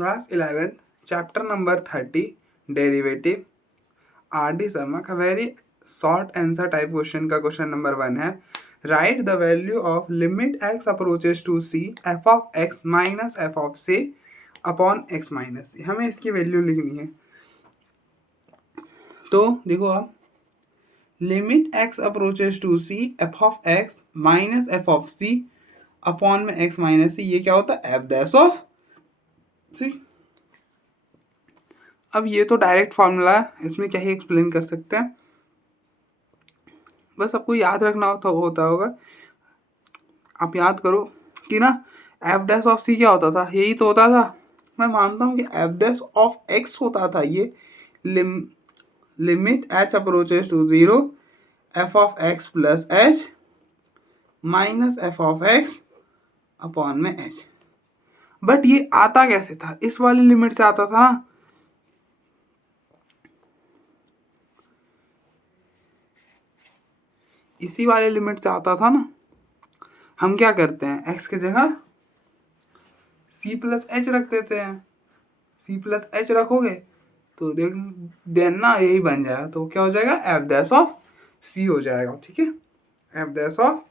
Class 11 chapter number 30 derivative R D Sharma का very short answer type question का question number 1 है। Right the value of limit x approaches to c f of x minus f of c upon x minus c. हमें इसकी value लिखनी है। तो देखो आप, limit x approaches to c f of x minus f of c upon में x minus c, ये क्या होता है? एफ डैश ऑफ सी। अब ये तो डायरेक्ट फॉर्मूला है, इसमें क्या ही एक्सप्लेन कर सकते हैं, बस आपको याद रखना होता होगा। आप याद करो कि ना एफ डैश ऑफ सी क्या होता था, यही तो होता था। मैं मानता हूँ कि एफ डैश ऑफ एक्स होता था ये limit h approaches to 0 f of x plus h minus f of x upon में एच। बट ये आता कैसे था? इस वाली लिमिट से आता था ना, इसी वाले लिमिट से आता था ना। हम क्या करते हैं, x की जगह c प्लस एच रख देते हैं। c प्लस एच रखोगे तो देन ना यही बन जाएगा, तो क्या हो जाएगा? एफ डैश ऑफ c हो जाएगा। ठीक है, एफ डैश ऑफ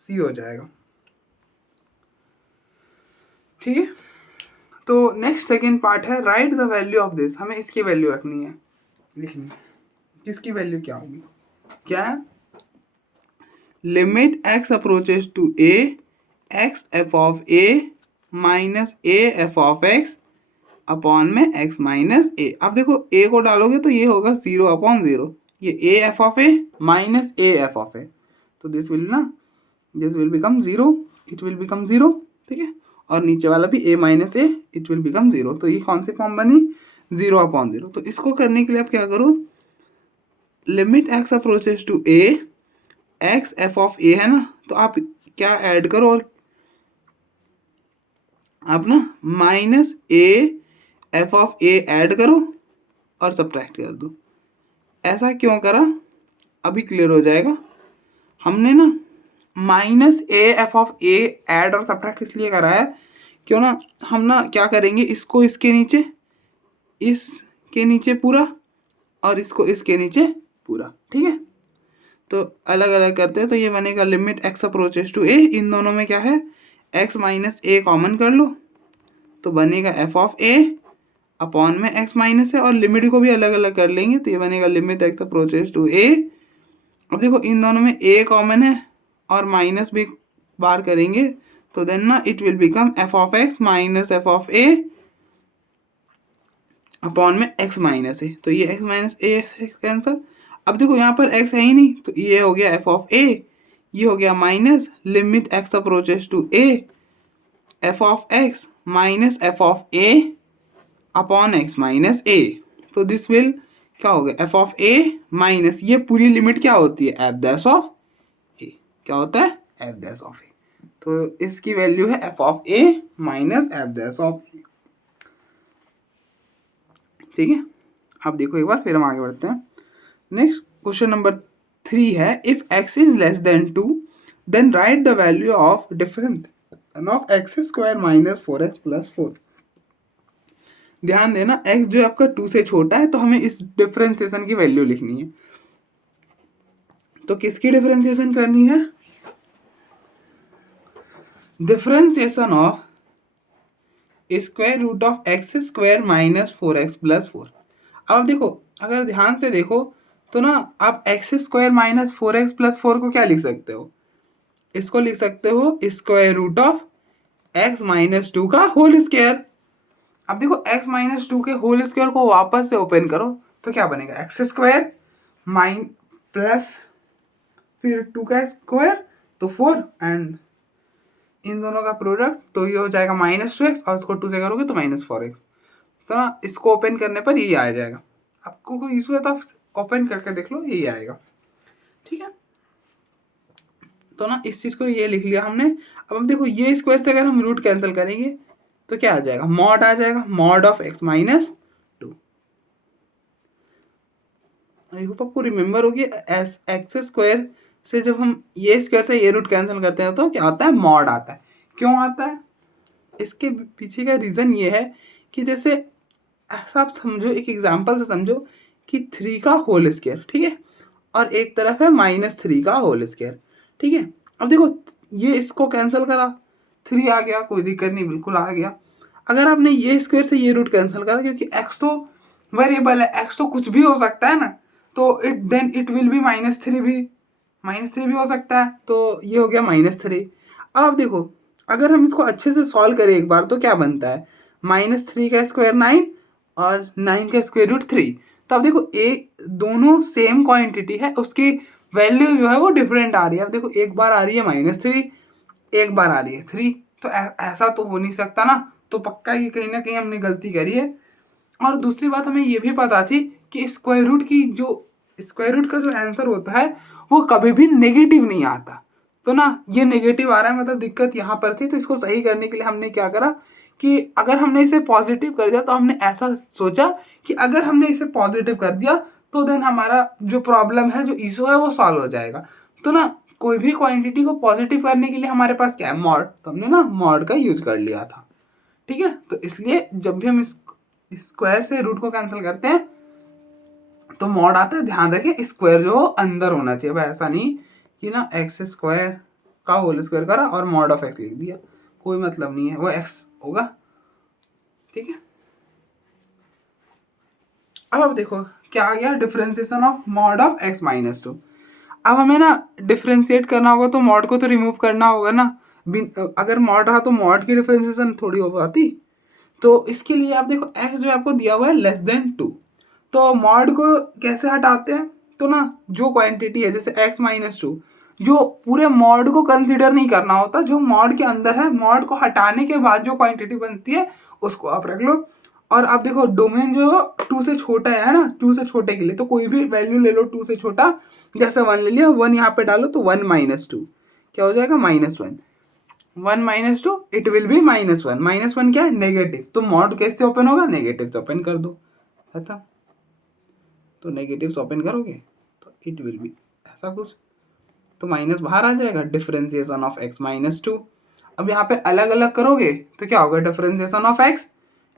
c हो जाएगा। ठीक है, तो नेक्स्ट सेकेंड पार्ट है right the value of this. हमें इसकी वैल्यू रखनी है, लिखनी है। किसकी वैल्यू क्या होगी? क्या है? Limit x approaches to a x f of a minus a f of x upon में x माइनस a। अब देखो a को डालोगे तो ये होगा 0 अपॉन 0, ये a f of a minus a f of a, तो this will become 0, it will become 0। ठीक है, और नीचे वाला भी a minus a, it will become 0। तो ये कौन सी फॉर्म बनी? 0 अपॉन 0। तो इसको करने के लिए आप क्या करो, limit x approaches to a x f of a है ना, तो आप क्या ऐड करो, और आप ना minus A F of A add करो और सब्ट्रैक्ट कर दो। ऐसा क्यों करा, अभी क्लियर हो जाएगा। हमने ना minus A F of A add और सब्ट्रैक्ट इसलिए करा है क्यों ना, हम ना क्या करेंगे, इसको इसके नीचे पूरा और इसको इसके नीचे पूरा। ठीक है, तो अलग अलग करते हैं, तो ये बनेगा लिमिट एक्स अप्रोचेस टू ए। इन दोनों में क्या है, एक्स माइनस ए कॉमन कर लो तो बनेगा एफ ऑफ ए अपॉन में एक्स माइनस है, और लिमिट को भी अलग अलग कर लेंगे तो ये बनेगा लिमिट एक्स अप्रोचेस टू ए। अब देखो इन दोनों में ए कॉमन है और माइनस भी बार करेंगे तो देन ना it will become F of x minus f of A upon में एक्स माइनस ए। तो ये एक्स माइनस ए कैंसल। अब देखो यहाँ पर x है ही नहीं, तो ये हो गया एफ ऑफ ए, ये हो गया minus limit x approaches to a f of x minus f of a upon x minus a। तो दिस विल क्या हो गया, एफ ऑफ a माइनस, ये पूरी लिमिट क्या होती है, एफ डैश ऑफ a। क्या होता है? F dash of a। तो इसकी वैल्यू है F of a minus F dash of a। ठीक है, अब देखो एक बार फिर हम आगे बढ़ते हैं। नेक्स्ट क्वेश्चन नंबर 3 है, if x is less than 2 then right the value of difference of x square minus 4x plus 4। ध्यान देना, x जो आपका 2 से छोटा है तो हमें इस डिफरेंशिएशन की वैल्यू लिखनी है। तो किसकी डिफरेंशिएशन करनी है? Differentiation of square root of x square minus 4x plus 4। अब देखो, अगर ध्यान से देखो तो ना आप x square minus 4x plus 4 को क्या लिख सकते हो, इसको लिख सकते हो square root of x minus 2 का होल स्क्वायर। अब देखो x माइनस 2 के होल स्क्वायर को वापस से ओपन करो तो क्या बनेगा, एक्स स्क्वायर माइन प्लस फिर 2 का स्क्वायर तो 4 एंड इन दोनों का प्रोडक्ट, तो ये हो जाएगा माइनस 2x और इसको 2 से करोगे तो माइनस 4x। तो ना इसको ओपन करने पर यही आ जाएगा। आपको कोई इशू है तो ओपन करके देख लो, यही आएगा। ठीक है, तो ना इस चीज़ को ये लिख लिया हमने। अब हम देखो ये स्क्वायर से अगर हम रूट कैंसिल करेंगे तो क्या आ जाएगा, मॉड आ जाएगा, mod of x minus 2। I hope आपको रिमेंबर होगी, एक्स स्क्वायर से जब हम ये स्क्वायर से ये रूट कैंसिल करते हैं तो क्या आता है, मॉड आता है। क्यों आता है, इसके पीछे का रीज़न ये है कि जैसे ऐसा आप समझो, एक एग्जाम्पल से समझो कि 3 का होल स्क्वायर, ठीक है, और एक तरफ है -3 का होल स्क्वायर, ठीक है। अब देखो ये इसको कैंसिल करा, 3 आ गया, कोई दिक्कत नहीं, बिल्कुल आ गया। अगर आपने ये स्क्वायर से ये रूट कैंसिल करा, क्योंकि x तो वेरिएबल है, x तो कुछ भी हो सकता है ना, तो इट विल बी -3 भी, -3 भी हो सकता है, तो ये हो गया -3। अब देखो अगर हम इसको अच्छे से सॉल्व करें एक बार तो क्या बनता है, -3 का स्क्वायर 9 और 9 का स्क्वायर रूट 3। तो अब देखो एक दोनों सेम क्वांटिटी है, उसकी वैल्यू जो है वो डिफरेंट आ रही है। अब देखो एक बार आ रही है -3, एक बार आ रही है 3, तो ऐसा तो हो नहीं सकता ना, तो पक्का ही कहीं ना कहीं हमने गलती करी है। और दूसरी बात हमें ये भी पता थी कि स्क्वायर रूट का जो आंसर होता है वो कभी भी नेगेटिव नहीं आता, तो ना ये नेगेटिव आ रहा है, मतलब दिक्कत यहाँ पर थी। तो इसको सही करने के लिए हमने क्या करा कि अगर हमने इसे पॉजिटिव कर दिया, तो हमने ऐसा सोचा कि अगर हमने इसे पॉजिटिव कर दिया तो देन हमारा जो प्रॉब्लम है, जो इशू है, वो सॉल्व हो जाएगा। तो ना कोई भी क्वांटिटी को पॉजिटिव करने के लिए हमारे पास क्या है, मॉड, तो हमने ना मॉड का यूज कर लिया था, ठीक है। तो इसलिए जब भी हम इस स्क्वायर से रूट को कैंसिल करते हैं तो मॉड आता है, ध्यान रखें स्क्वायर जो अंदर होना चाहिए, भाई ऐसा नहीं कि ना एक्स स्क्वायर का होल स्क्वायर करा और मॉड ऑफ एक्स लिख दिया, कोई मतलब नहीं है, वो एक्स होगा, ठीक है। अब देखो क्या आ गया, differentiation of mod of x -2। अब हमें ना डिफरेंशिएट करना होगा तो मॉड को तो रिमूव करना होगा ना, अगर मॉड रहा तो मॉड की डिफरेंशिएशन थोड़ी हो पाती। तो इसके लिए आप देखो x जो आपको दिया हुआ है <2, तो मॉड को कैसे हटाते हैं, तो ना जो क्वांटिटी है जैसे x -2, जो पूरे मॉड को कंसीडर नहीं करना होता, जो मॉड के अंदर है, मॉड को हटाने के बाद जो क्वांटिटी बनती है उसको आप रख लो। और आप देखो डोमेन जो 2 से छोटा है ना, 2 से छोटे के लिए तो कोई भी वैल्यू ले लो 2 से छोटा, जैसे 1 ले लिया, 1 यहाँ पे डालो तो 1 -2 क्या हो जाएगा, -1, 1 -2 इट विल बी -1, -1 क्या है, नेगेटिव, तो मॉड कैसे ओपन होगा, नेगेटिव से ओपन कर दो, खत्म। तो नेगेटिव से ओपन करोगे तो इट विल बी ऐसा कुछ, तो माइनस बाहर आ जाएगा, डिफरेंशिएशन ऑफ x -2। अब यहाँ पे अलग अलग करोगे तो क्या होगा, differentiation of x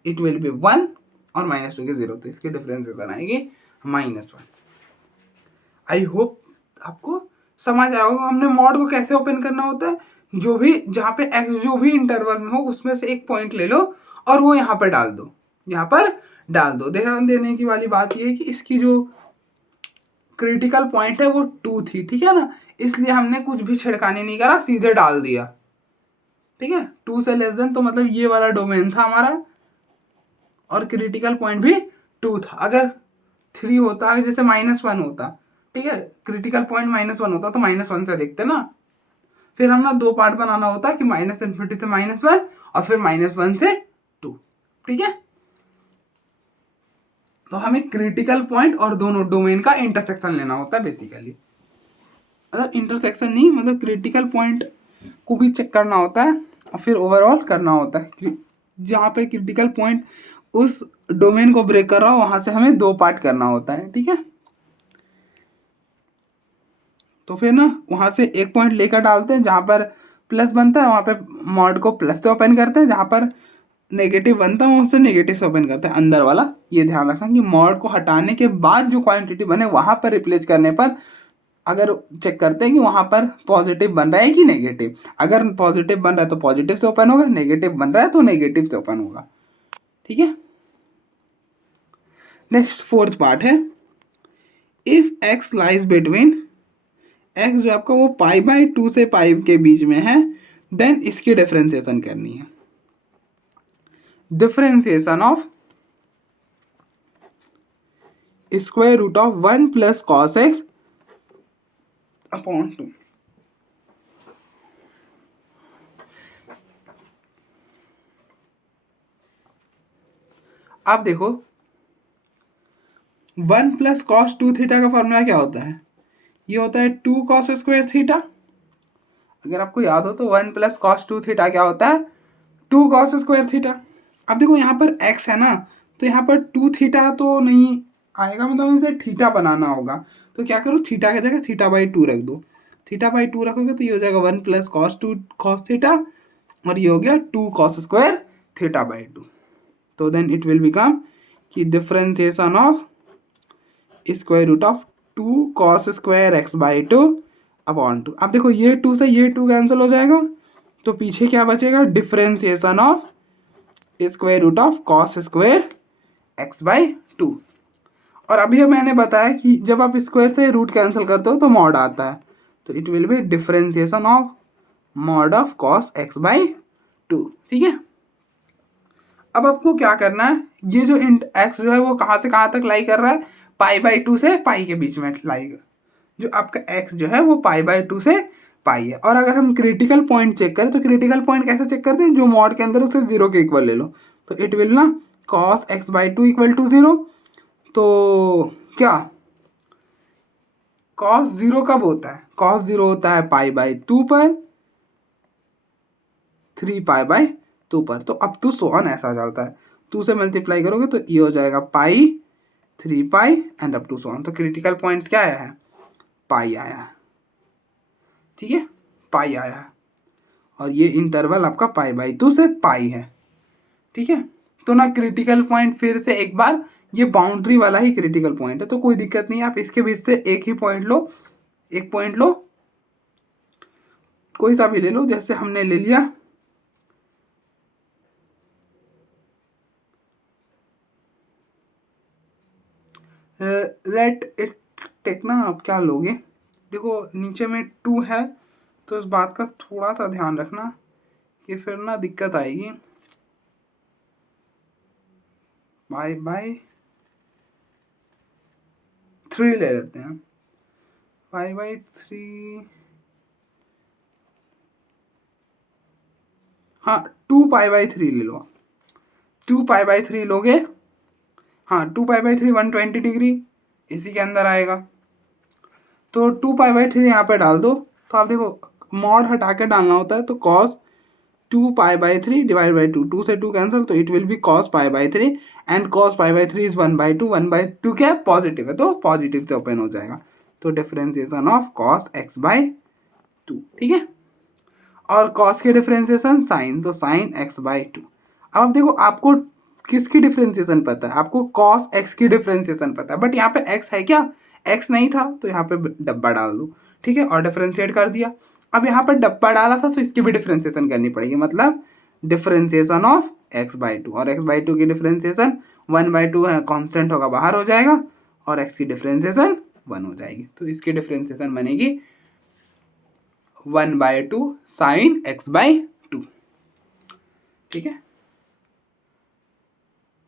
it will be 1 और -2 के 0, तो इसकी डिफरेंशिएशन आएगी -1। आई होप आपको समझ आया होगा हमने मॉड को कैसे ओपन करना होता है। जो भी जहाँ पे x जो भी इंटरवल में हो उसमें से एक पॉइंट ले लो और वो यहाँ पर डाल दो, यहाँ पर डाल दो। ध्यान देने की वाली बात ये है कि इसकी जो क्रिटिकल पॉइंट है वो 2 थी, ठीक है ना, इसलिए हमने कुछ भी छिड़काने नहीं करा, सीधे डाल दिया, ठीक है। 2 से लेस देन तो मतलब ये वाला डोमेन था हमारा, और क्रिटिकल पॉइंट भी 2 था। अगर 3 होता है जैसे -1 होता, ठीक है, क्रिटिकल पॉइंट -1 होता तो -1 से देखते ना, फिर हम ना 2 पार्ट बनाना होता कि -∞ से -1 और फिर -1 से 2, ठीक है। तो हमें क्रिटिकल पॉइंट और दोनों डोमेन का इंटरसेक्शन लेना होता है बेसिकली, मतलब इंटरसेक्शन नहीं, मतलब क्रिटिकल पॉइंट को भी चेक करना होता है और फिर ओवरऑल करना होता है। जहाँ पे क्रिटिकल पॉइंट उस डोमेन को ब्रेक कर रहा हो वहाँ से हमें 2 पार्ट करना होता है, ठीक है। तो फिर ना वहाँ से एक पॉइंट लेकर डालते हैं, जहाँ पर प्लस बनता है वहाँ पे मॉड को प्लस से ओपन करते हैं, जहाँ पर नेगेटिव बनता है उससे नेगेटिव से ओपन करते हैं अंदर वाला। ये ध्यान रखना कि मॉड को हटाने के बाद जो क्वांटिटी बने वहाँ पर रिप्लेस करने पर अगर चेक करते हैं कि वहाँ पर पॉजिटिव बन रहा है कि नेगेटिव, अगर पॉजिटिव बन रहा है तो पॉजिटिव से ओपन होगा, नेगेटिव बन रहा है तो नेगेटिव से ओपन होगा, ठीक है। नेक्स्ट फोर्थ पार्ट है, if x lies between, x जो आपका वो π/2 से पाई के बीच में है, देन इसकी डिफरेंशिएशन करनी है। Differentiation of square root of 1 + cos x upon 2। आप देखो 1 + cos 2 थीटा का फॉर्मूला क्या होता है, ये होता है 2 cos स्क्वायर थीटा। अगर आपको याद हो तो 1 + cos 2 थीटा क्या होता है, 2 cos स्क्वायर थीटा। अब देखो यहाँ पर x है ना, तो यहाँ पर 2 थीटा तो नहीं आएगा, मतलब इसे थीटा बनाना होगा, तो क्या करो थीटा की जगह θ/2 रख दो। θ/2 रखोगे तो ये हो जाएगा 1 + cos 2 cos थीटा, और ये हो गया 2 cos स्क्वायर θ/2, तो देन इट विल बिकम कि differentiation of square root of 2 cos square x by 2 upon 2। अब देखो ये 2 से ये 2 कैंसिल हो जाएगा, तो पीछे क्या बचेगा, differentiation of square root of cos square x by 2। और अभी मैंने बताया कि जब आप स्क्वायर से रूट कैंसिल करते हो तो मॉड आता है, तो it will B differentiation of mod of cos x by 2। ठीक है, अब आपको क्या करना है, ये जो एक्स जो है वो कहाँ से कहाँ तक लाई कर रहा है, पाई बाई 2 से पाई के बीच में लाई कर, जो आपका एक्स जो है वो पाई बाई 2 से पाई है। और अगर हम क्रिटिकल पॉइंट चेक करें तो क्रिटिकल पॉइंट कैसे चेक करते हैं, जो मॉड के अंदर उसे 0 के इक्वल ले लो, तो इट विल ना cos x by 2 equal to 0। तो क्या कॉस 0 कब होता है, कॉस 0 होता है पाई बाई 2 पर, 3 पाई बाई 2 पर। तो अब तो सो ऑन ऐसा चलता है, 2 से मल्टीप्लाई करोगे तो ये हो जाएगा pi, 3 pi and up to so on. तो क्रिटिकल पॉइंट्स क्या आया है, पाई आया है। ठीक है, पाई आया है, और ये इंटरवल आपका पाई बाई 2 से पाई है। ठीक है, तो ना क्रिटिकल पॉइंट फिर से एक बार, ये बाउंड्री वाला ही क्रिटिकल पॉइंट है, तो कोई दिक्कत नहीं है, आप इसके बीच से एक ही पॉइंट लो, एक पॉइंट लो, कोई सा भी ले लो, जैसे हमने ले लिया लेट इट टेक ना, आप क्या लोगे, देखो नीचे में 2 है, तो इस बात का थोड़ा सा ध्यान रखना कि फिर ना दिक्कत आएगी। बाय बाय 3 ले लेते हैं, पाई बाई 3, हाँ 2 पाई बाई 3 ले लो, 2 पाई बाई 3 लोगे, हाँ 2 पाई बाई 3 120 डिग्री इसी के अंदर आएगा, तो 2 पाई बाई 3 यहाँ पे डाल दो। तो आप देखो मॉड हटा के डालना होता है, तो cos 2 pi by 3 divide by 2, 2 से 2 कैंसिल, तो it will B cos pi by 3 and cos pi by 3 is 1/2, 1/2 क्या है पॉजिटिव है, तो पॉजिटिव से ओपन हो जाएगा, तो differentiation of cos x by 2। ठीक है, और कॉस के डिफरेंशिएशन साइन, तो साइन एक्स बाई 2। अब आप देखो आपको किसकी डिफरेंशिएशन पता है, आपको कॉस एक्स की डिफरेंशिएशन पता है, बट यहाँ पे एक्स है क्या, एक्स नहीं था, तो यहाँ पे डब्बा डाल दो। ठीक है, और डिफरेंशिएट कर दिया। अब यहाँ पर डब्बा डाला था तो इसकी भी डिफरेंशिएशन करनी पड़ेगी, मतलब डिफरेंशिएशन ऑफ एक्स बाई 2, और एक्स बाई 2 की डिफरेंशिएशन 1/2 है, कॉन्स्टेंट होगा बाहर हो जाएगा, और एक्स की डिफरेंशिएशन 1 हो जाएगी, तो इसकी डिफरेंशिएशन बनेगी 1/2 साइन एक्स बाई 2। ठीक है,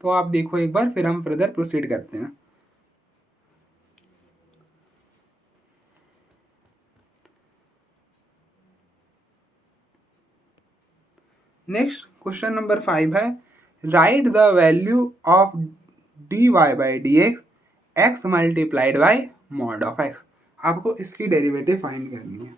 तो आप देखो एक बार, फिर हम फर्दर प्रोसीड करते हैं। नेक्स्ट क्वेश्चन नंबर 5 है, right the value of dy by d x multiplied by mod of x. आपको इसकी डेरिवेटिव फाइंड करनी है,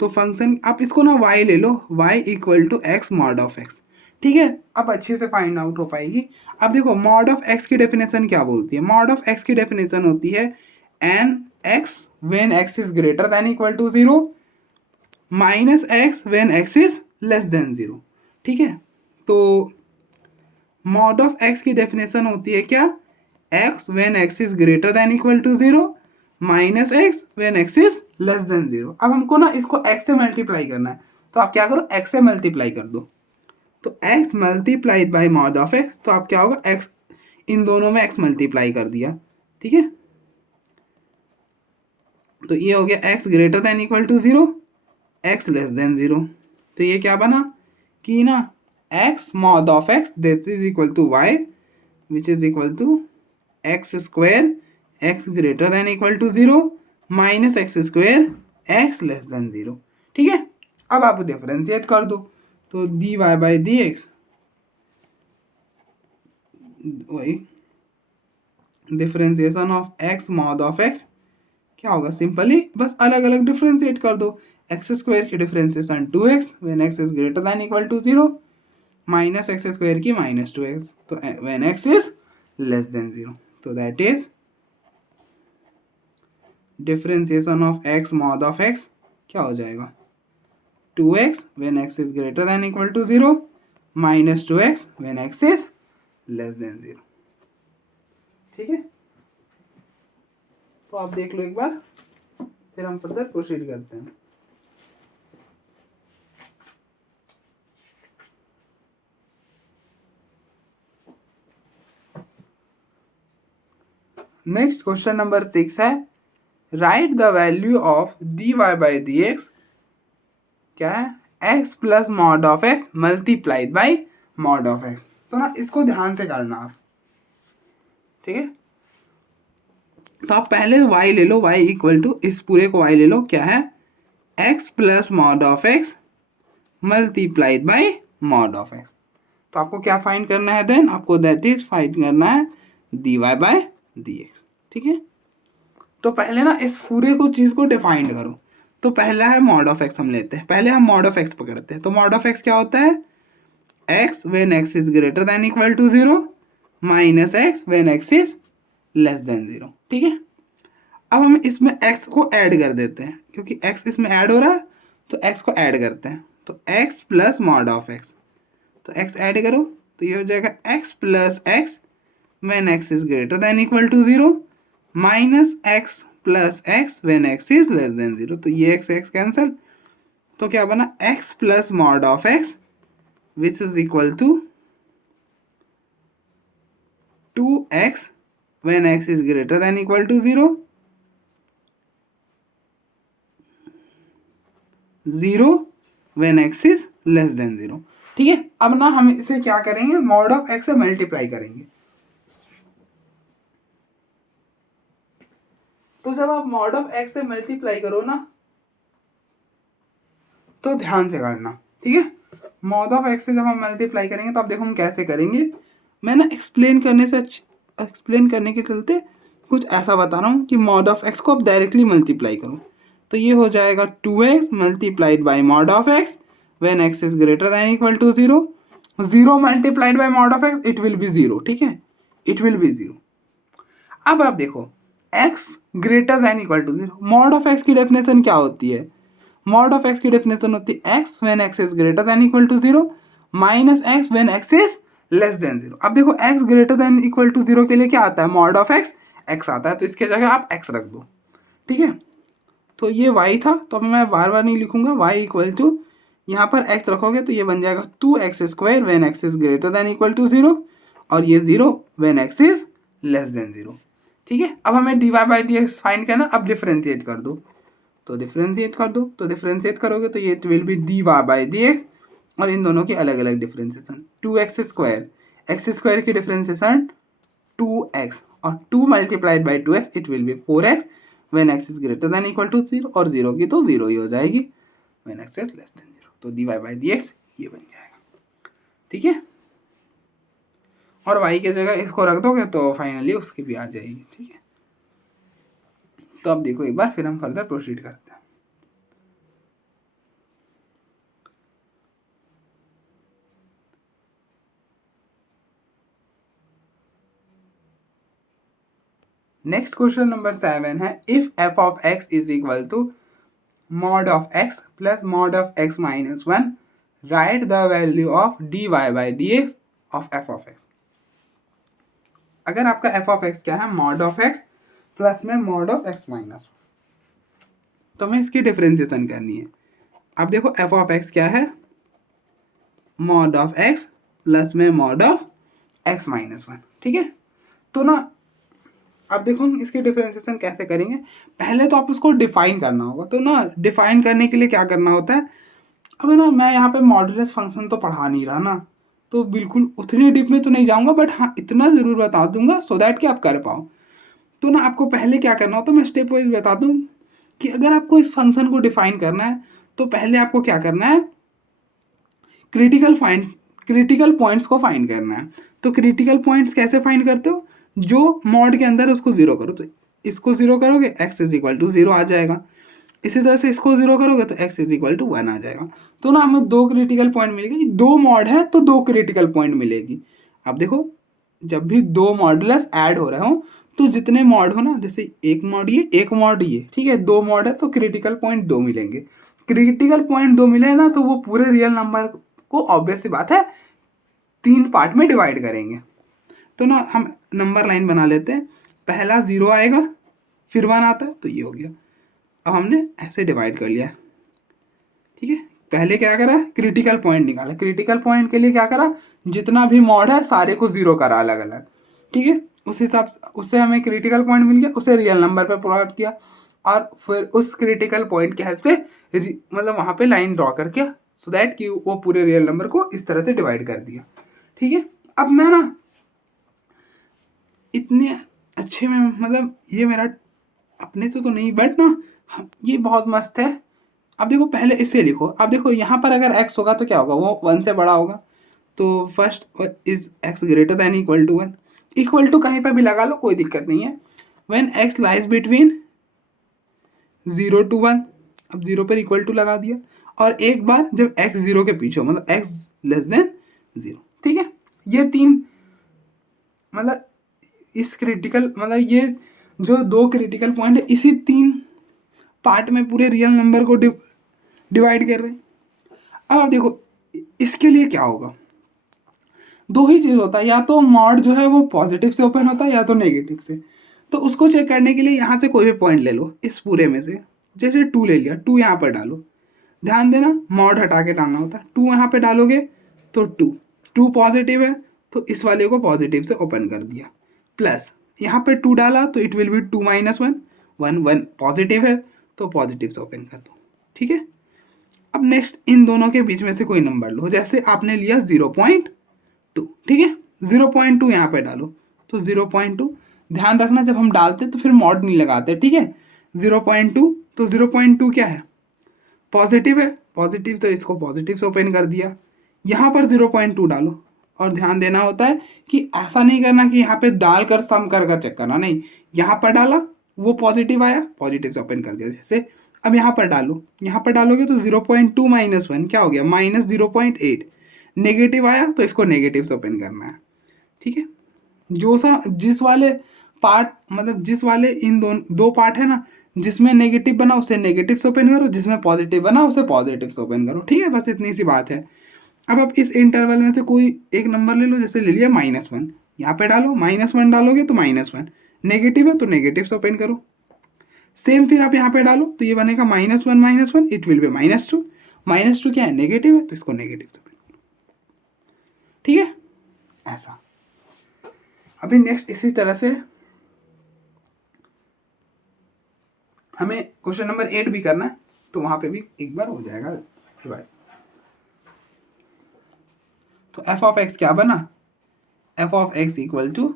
तो फंक्शन आप इसको ना y ले लो, y equal to x mod of x. ठीक है, अब अच्छे से फाइंड आउट हो पाएगी। अब देखो मॉड ऑफ एक्स की डेफिनेशन क्या बोलती है, मॉड ऑफ एक्स की डेफिनेशन होती है एन x when x is greater than equal to 0 minus x when x is less than 0। ठीक है, तो मॉड ऑफ एक्स की डेफिनेशन होती है क्या, x when x is greater than equal to 0 minus x when x is less than 0। अब हमको ना इसको x से मल्टीप्लाई करना है, तो आप क्या करो, x से मल्टीप्लाई कर दो, तो x multiplied by mod of x, तो आप क्या होगा, x इन दोनों में x मल्टीप्लाई कर दिया। ठीक है, तो ये हो गया x greater than equal to 0, x less than 0, तो ये क्या बना कि ना x mod of x this is equal to y which is equal to x square x greater than equal to 0 minus x square x less than 0। ठीक है, अब आप डिफरेंशिएट कर दो, तो dy बाई डी एक्स वही differentiation of x mod of x क्या होगा, सिंपली बस अलग अलग डिफरेंशिएट कर दो, एक्स स्क्वायर की differentiation 2x when x is greater than equal to 0 minus x square की माइनस 2x, तो when x is less than 0, तो that is differentiation of x mod of x क्या हो जाएगा, 2x when x is greater than equal to 0 minus 2x when x is less than 0। ठीक है, तो आप देख लो एक बार, फिर हम फर्दर प्रोसीड करते हैं। नेक्स्ट क्वेश्चन नंबर 6 है, right the value of dy by d x, क्या है, x plus mod of x multiplied by mod of x। तो ना इसको ध्यान से करना आप, ठीक है। तो आप पहले y ले लो, y इक्वल टू इस पूरे को y ले लो, क्या है, x plus mod of x multiplied by mod of x। तो आपको क्या फाइंड करना है देन, आपको दैट इज फाइंड करना है dy बाय dx। ठीक है, तो पहले ना इस पूरे को चीज को डिफाइंड करो। तो पहला है मॉड ऑफ x, हम लेते हैं, पहले हम मॉड ऑफ x पकड़ते हैं। तो मॉड ऑफ x क्या होता है, x when x is greater than equal to 0 minus x when x is less than 0। ठीक है, अब हम इसमें x को ऐड कर देते हैं, क्योंकि x इसमें ऐड हो रहा है, तो x को ऐड करते हैं। तो x plus mod of x, तो x ऐड करो तो ये हो जाएगा x plus x when x is greater than equal to 0 minus x plus x when x is less than 0। तो ये x कैंसिल, तो क्या बना, x plus mod of x which is equal to 2x when x is greater than equal to 0 when x is less than 0। ठीक है, अब ना हम इसे क्या करेंगे, मॉड ऑफ x से मल्टीप्लाई करेंगे। तो जब आप मॉड ऑफ x से मल्टीप्लाई करो ना, तो ध्यान से करना, ठीक है। मॉड ऑफ x से जब हम मल्टीप्लाई करेंगे तो आप देखो हम कैसे करेंगे। मैं ना एक्सप्लेन करने के चलते कुछ ऐसा बता रहा हूँ कि मॉड ऑफ x को आप डायरेक्टली मल्टीप्लाई करो। तो ये हो जाएगा 2x multiplied by mod of x when x is greater than equal to 0। 0 multiplied by mod of x, it will be 0। ठीक है, इट विल बी 0। अब आप देखो x greater than equal to 0, mod of x की definition क्या होती है, mod of x की डेफिनेशन होती है x when x is greater than equal to 0 minus x when x is less than 0। अब देखो x greater than equal to 0 के लिए क्या आता है, मॉड ऑफ x आता है, तो इसके जगह आप x रख दो। ठीक है, तो ये y था, तो अब मैं बार बार नहीं लिखूंगा, y इक्वल टू यहाँ पर x रखोगे तो ये बन जाएगा 2x square when x is greater than equal to 0 और ये 0 when x is less than 0। ठीक है, अब हमें dy by d x find करना, अब डिफरेंशिएट कर दो। तो डिफरेंशिएट कर दो, तो डिफरेंशिएट करोगे तो ये will be dy by d x और इन दोनों की अलग अलग differentiation. 2x square, x square की डिफरेंशिएशन 2x और 2 multiplied by 2x it will be 4x when x is greater than equal to 0 और 0 की तो 0 ही हो जाएगी when x is less than 0। तो dy बाई डी एक्स ये बन जाएगा। ठीक है, और y की जगह इसको रख दोगे तो फाइनली उसकी भी आ जाएगी। ठीक है, तो अब देखो एक बार, फिर हम फर्दर प्रोसीड करते हैं। नेक्स्ट क्वेश्चन नंबर 7 है, if f of x is equal to mod of x plus mod of x minus 1, right the value of dy by d x of f of x। अगर आपका f of x क्या है, mod of x plus में mod of x minus, तो हमें इसकी differentiation करनी है। अब देखो f ऑफ x क्या है, मॉड ऑफ x प्लस में मॉड ऑफ x माइनस 1। ठीक है, तो ना अब देखो हम इसकी डिफरेंशिएशन कैसे करेंगे। पहले तो आप उसको डिफाइन करना होगा, तो ना डिफाइन करने के लिए क्या करना होता है, अब ना मैं यहाँ पे मॉडुलस फंक्शन तो पढ़ा नहीं रहा ना, तो बिल्कुल उतनी डीप में तो नहीं जाऊँगा, बट हाँ इतना ज़रूर बता दूंगा सो दैट कि आप कर पाओ। तो ना आपको पहले क्या करना होता है, मैं स्टेप वाइज बता दूँ कि अगर आपको इस फंक्शन को डिफाइन करना है तो पहले आपको क्या करना है, क्रिटिकल पॉइंट्स को फाइंड करना है। तो क्रिटिकल पॉइंट्स कैसे फाइंड करते हो, जो मॉड के अंदर उसको 0 करो, तो इसको 0 करोगे x इज इक्वल टू 0 आ जाएगा। इसी तरह से इसको 0 करोगे तो x इज इक्वल टू 1 आ जाएगा। तो ना हमें 2 क्रिटिकल पॉइंट मिलेगी, 2 मॉड है तो 2 क्रिटिकल पॉइंट मिलेगी। अब देखो जब भी 2 मॉडुलस ऐड हो रहे हो तो जितने मॉड हो ना, जैसे एक मॉड ये, ठीक है, 2 मॉड है तो क्रिटिकल पॉइंट 2 मिलेंगे। क्रिटिकल पॉइंट 2 मिले ना तो वो पूरे रियल नंबर को ऑब्वियस सी बात है 3 पार्ट में डिवाइड करेंगे। तो ना हम नंबर लाइन बना लेते हैं, पहला 0 आएगा फिर 1 आता है, तो ये हो गया। अब हमने ऐसे डिवाइड कर लिया, ठीक है। पहले क्या करा, क्रिटिकल पॉइंट निकाला, क्रिटिकल पॉइंट के लिए क्या करा, जितना भी मॉड है सारे को 0 करा अलग अलग, ठीक है। उस हिसाब से उससे हमें क्रिटिकल पॉइंट मिल गया, उसे रियल नंबर पे प्लॉट किया और फिर उस क्रिटिकल पॉइंट की हेल्प से मतलब वहाँ पे लाइन ड्रॉ करके सो दैट कि वो पूरे रियल नंबर को इस तरह से डिवाइड कर दिया, ठीक है। अब मैं ना इतने अच्छे में मतलब ये मेरा अपने से तो नहीं बट ना ये बहुत मस्त है। अब देखो पहले इसे लिखो, अब देखो यहाँ पर अगर x होगा तो क्या होगा, वो 1 से बड़ा होगा, तो first is x greater than equal to 1, equal to कहीं पर भी लगा लो कोई दिक्कत नहीं है। When x lies between 0 to 1, अब 0 पर इक्वल टू लगा दिया, और एक बार जब x 0 के पीछे हो मतलब x लेस देन 0, ठीक है। ये तीन मतलब इस क्रिटिकल मतलब ये जो दो क्रिटिकल पॉइंट है इसी तीन पार्ट में पूरे रियल नंबर को डिवाइड कर रहे हैं। अब आप देखो इसके लिए क्या होगा, दो ही चीज़ होता है, या तो मॉड जो है वो पॉजिटिव से ओपन होता है या तो नेगेटिव से। तो उसको चेक करने के लिए यहाँ से कोई भी पॉइंट ले लो इस पूरे में से, जैसे 2 ले लिया, 2 यहाँ पर डालो, ध्यान देना मॉड हटा के डालना होता है, 2 यहाँ पे डालोगे तो 2 पॉजिटिव है तो इस वाले को पॉजिटिव से ओपन कर दिया, प्लस यहाँ पे 2 डाला तो it will B 2 minus 1, 1 positive है तो पॉजिटिव से ओपन कर दो, ठीक है। अब नेक्स्ट इन दोनों के बीच में से कोई नंबर लो, जैसे आपने लिया 0.2, ठीक है, 0.2 यहाँ पे डालो तो 0.2, ध्यान रखना जब हम डालते तो फिर मॉड नहीं लगाते, ठीक है। 0.2 तो 0.2 क्या है, पॉजिटिव है, पॉजिटिव तो इसको पॉजिटिव से ओपन कर दिया, यहाँ पर 0.2 डालो, और ध्यान देना होता है कि ऐसा नहीं करना कि यहाँ पे डालकर सम कर चेक करना, नहीं, यहाँ पर डाला वो पॉजिटिव आया, पॉजिटिव से ओपन कर दिया जैसे। अब यहाँ पर डालो, यहाँ पर डालोगे तो 0.2 माइनस 1 क्या हो गया, माइनस 0.8, नेगेटिव आया तो इसको नेगेटिव से ओपन करना है, ठीक है। जिस वाले पार्ट मतलब जिस वाले इन दो पार्ट है ना, जिसमें नेगेटिव बना उसे नेगेटिव से ओपन करो, जिसमें पॉजिटिव बना उसे पॉजिटिव से ओपन करो, ठीक है, बस इतनी सी बात है। अब आप इस इंटरवल में से कोई एक नंबर ले लो, जैसे ले लिया -1, यहाँ पे डालो, -1 डालोगे तो -1, नेगेटिव है तो नेगेटिव से ओपन करो, सेम फिर आप यहाँ पे डालो तो ये बनेगा -1 इट विल बी -2, -2 क्या है, नेगेटिव है तो इसको नेगेटिव से ओपन करो, ठीक है, ऐसा। अभी नेक्स्ट इसी तरह से हमें क्वेश्चन नंबर 8 भी करना है, तो वहां पे भी एक बार हो जाएगा रिवाइज। तो एफ ऑफ एक्स क्या बना, f of x equal to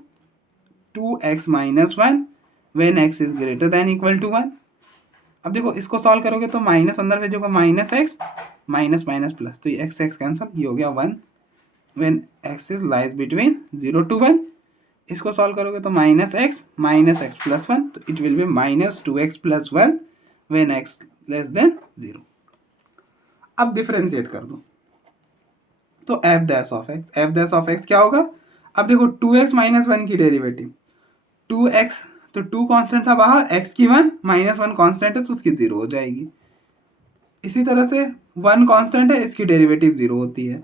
2x minus 1 when x is greater than equal to 1। अब देखो इसको सॉल्व करोगे तो माइनस अंदर भेजोगे, -x माइनस माइनस प्लस, तो ये x कैंसल, ये हो गया 1 when x is lies between 0 to 1। इसको सॉल्व करोगे तो -x प्लस 1, तो it will B -2x plus 1 when x less than 0। अब डिफरेंशिएट कर दो तो एफ डैश ऑफ एक्स क्या होगा, अब देखो 2x माइनस 1 की डेरिवेटिव 2x, तो 2 कांस्टेंट था बाहर, x की 1 -1 कांस्टेंट है तो उसकी 0 हो जाएगी। इसी तरह से 1 कांस्टेंट है, इसकी डेरिवेटिव 0 होती है।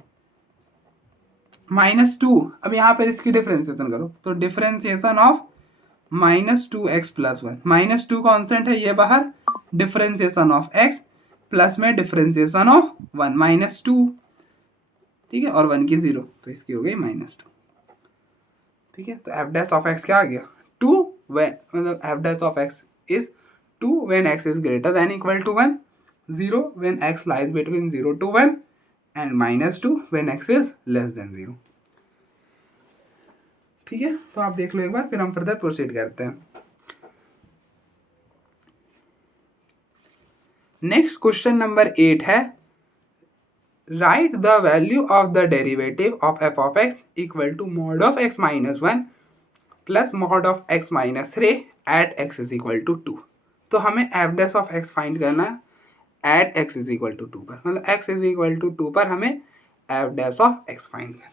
-2, अब यहाँ पर इसकी डिफरेंशिएशन करो तो differentiation of -2x plus 1, -2 constant है ये बाहर, डिफरेंशिएशन ऑफ x प्लस में डिफरेंशिएशन ऑफ 1 -2, ठीक है, और 1 की 0 तो इसकी हो गई -2, ठीक है। तो एफ डैश ऑफ एक्स क्या आ गया, 2 व्हेन मतलब f dash of x is 2 when x is greater than equal to 1, 0 when x lies between 0 to 1 and -2 when x is less than 0, ठीक है। तो आप देख लो एक बार, फिर हम फर्दर प्रोसीड करते हैं। नेक्स्ट क्वेश्चन नंबर 8 है, right the value of the derivative of f of x equal to mod of x minus 1 plus mod of x minus 3 at x is equal to 2। तो हमें f dash of x find करना है at x is equal to 2 पर, मतलब x is equal to 2 पर हमें f dash of x find करना है।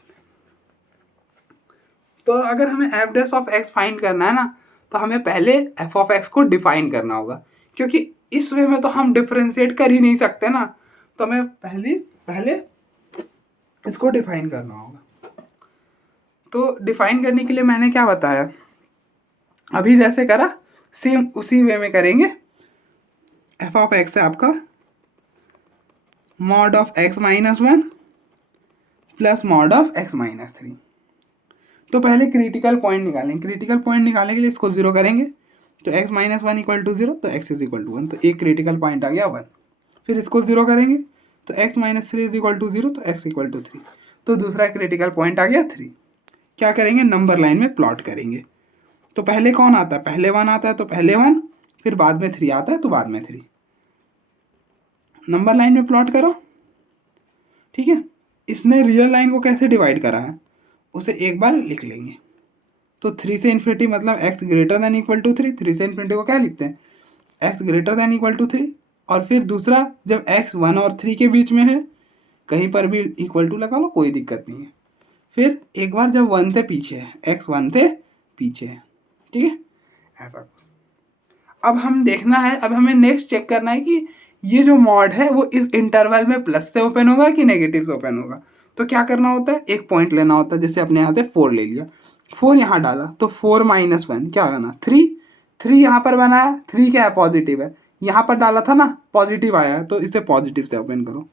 तो अगर हमें f dash of x find करना है ना, तो हमें पहले एफ ऑफ एक्स को डिफाइन करना होगा, क्योंकि इस वे में तो हम डिफरेंशिएट कर ही नहीं सकते ना, तो हमें पहले इसको डिफाइन करना होगा। तो डिफाइन करने के लिए मैंने क्या बताया, अभी जैसे करा सेम उसी वे में करेंगे। एफ ऑफ एक्स है आपका mod of x minus one plus mod of x minus three. तो पहले क्रिटिकल पॉइंट निकालेंगे, क्रिटिकल पॉइंट निकालने के लिए इसको जीरो करेंगे, तो x minus one equal to zero, तो x is equal to one, तो एक क्रिटिकल पॉइंट आ गया वन। फिर इसको जीरो करेंगे तो x minus three is equal to zero, तो एक्स इक्वल टू थ्री, तो दूसरा क्रिटिकल पॉइंट आ गया थ्री। क्या करेंगे, नंबर लाइन में प्लॉट करेंगे। तो पहले कौन आता है, पहले वन आता है, तो पहले वन, फिर बाद में थ्री आता है तो बाद में थ्री। नंबर लाइन में प्लॉट करो, ठीक है। इसने रियल लाइन को कैसे डिवाइड करा है उसे एक बार लिख लेंगे। तो थ्री से इन्फिनिटी मतलब x greater than equal to three, three से इन्फिनिटी को क्या लिखते हैं, x greater than equal to three. और फिर दूसरा जब एक्स वन और थ्री के बीच में है, कहीं पर भी इक्वल टू लगा लो, कोई दिक्कत नहीं है। फिर एक बार जब वन से पीछे है, एक्स वन से पीछे है, ठीक है, ऐसा। अब हम देखना है, अब हमें नेक्स्ट चेक करना है कि ये जो मॉड है वो इस इंटरवल में प्लस से ओपन होगा कि नेगेटिव से ओपन होगा। तो क्या करना होता है, एक पॉइंट लेना होता है, जैसे अपने यहाँ से फोर ले लिया, फोर यहाँ डाला तो फोर माइनस वन क्या बना, थ्री। थ्री यहाँ पर बनाया, थ्री क्या है, पॉजिटिव है, यहाँ पर डाला था ना, पॉजिटिव आया है, तो इसे पॉजिटिव से ओपन करो।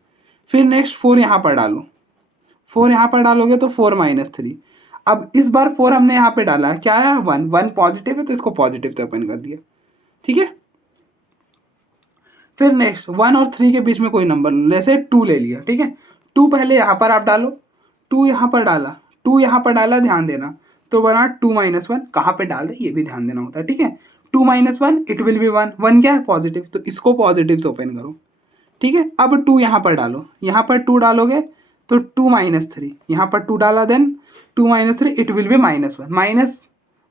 फिर नेक्स्ट फोर यहाँ पर डालो, फोर यहाँ पर डालोगे तो फोर माइनस थ्री। अब इस बार फोर हमने यहाँ पे डाला है, क्या है, वन, वन पॉजिटिव है तो इसको पॉजिटिव से ओपन कर दिया, ठीक है। फिर नेक्स्ट वन और थ्री के बीच में कोई नंबर लो, जैसे टू ले लिया, ठीक है। टू पहले यहाँ पर आप डालो, टू यहाँ पर डाला, टू यहाँ पर डाला, ध्यान देना, तो बना टू माइनस वन, कहाँ पे डाल रहे ये भी ध्यान देना होता है, ठीक है। Two minus one it will be one, one क्या है, पॉजिटिव, तो इसको पॉजिटिव से ओपन करो, ठीक है। अब टू यहाँ पर डालो, यहाँ पर टू डालोगे तो टू माइनस थ्री, यहाँ पर टू डाला, then two minus three it will be minus one, minus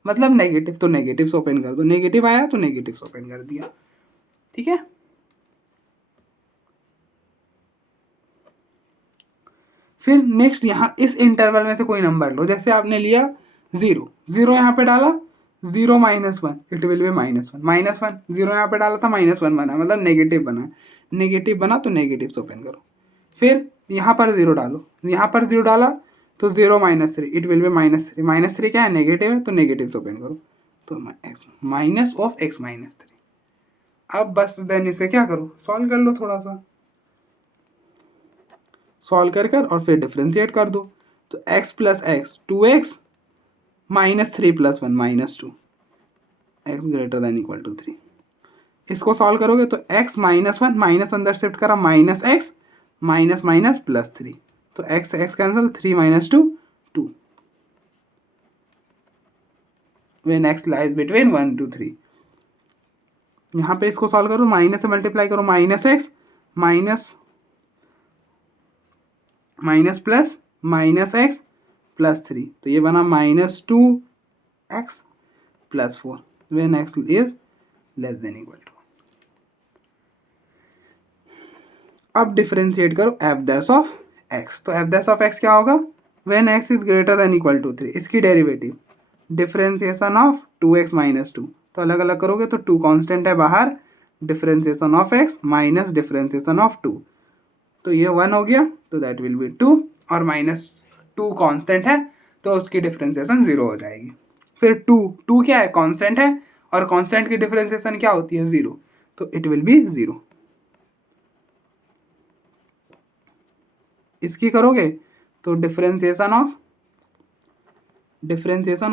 मतलब नेगेटिव, तो नेगेटिव से ओपन कर दो, नेगेटिव आया तो नेगेटिव से ओपन कर दिया, ठीक है। फिर नेक्स्ट यहाँ इस इंटरवल में से कोई नंबर लो, जैसे आपने लिया जीरो, जीरो यहाँ पे डाला, zero minus one it will be minus one, minus one, zero यहाँ पे डाला था, माइनस वन बना, मतलब नेगेटिव बना, नेगेटिव बना तो नेगेटिव से ओपन करो। फिर यहाँ पर जीरो डालो, यहाँ पर जीरो डाला तो zero minus three it will be minus three, minus three क्या है, नेगेटिव है, तो नेगेटिव से ओपन करो, तो minus of x minus three. अब बस देन इसे क्या करो, सॉल्व कर लो, थोड़ा सा सॉल्व कर कर और फिर डिफ्रेंशिएट कर दो। तो x plus x two x minus three plus one minus two, x greater than equal to three. इसको सॉल्व करोगे तो x माइनस वन, माइनस अंदर शिफ्ट करा, minus x, minus minus plus three, तो x x cancel, three minus two two, when x lies between one two three. यहाँ पे इसको solve करो, माइनस से मल्टीप्लाई करो, minus x minus minus plus minus x plus three, तो ये बना minus two x plus four, when x is less than equal to. अब डिफरेंशिएट करो एफ डैश ऑफ एक्स, तो एफ डैश ऑफ एक्स क्या होगा, when x is greater than equal to three, इसकी derivative differentiation of two x minus two, तो अलग अलग करोगे तो टू कांस्टेंट है बाहर, differentiation of x minus differentiation of two, तो ये वन हो गया, तो दैट विल बी टू, और माइनस टू कांस्टेंट है तो उसकी डिफरेंशिएशन जीरो हो जाएगी। फिर टू, टू क्या है, कांस्टेंट है, और कांस्टेंट की डिफरेंशिएशन क्या होती है, जीरो, तो इट विल बी जीरो। इसकी करोगे तो differentiation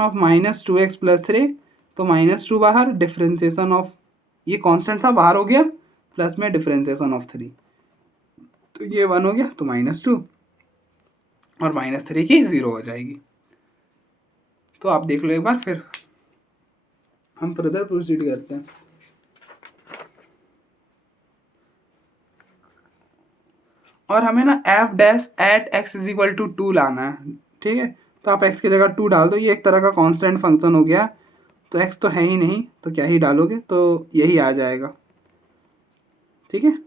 of minus two x plus three, तो माइनस टू बाहर, डिफरेंशिएशन ऑफ ये कांस्टेंट था बाहर हो गया, प्लस में डिफरेंशिएशन ऑफ थ्री, तो ये वन हो गया, तो माइनस टू और माइनस थ्री की जीरो हो जाएगी। तो आप देख लो एक बार, फिर हम फर्दर प्रोसीड करते हैं। और हमें ना f dash at x is equal to two लाना है, ठीक है। तो आप एक्स की जगह टू डाल दो, ये एक तरह का कांस्टेंट फंक्शन हो गया, तो एक्स तो है ही नहीं, तो क्या ही डालोगे, तो यही आ जाएगा, ठीक है।